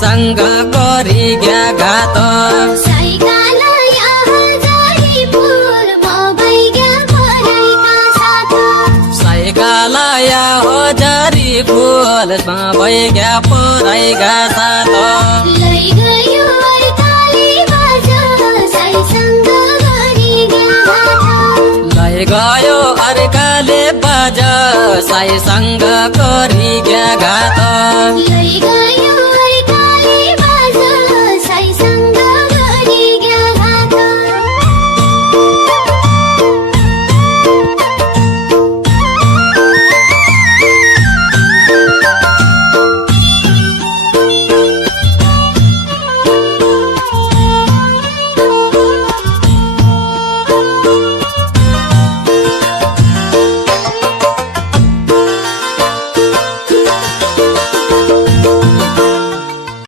साईसँग गरी ग्या घात साईकालय हो जरी फुलमा भइग्या पराइगा साथ गयो अर्काले बाजा साईसँग गरी ग्या घात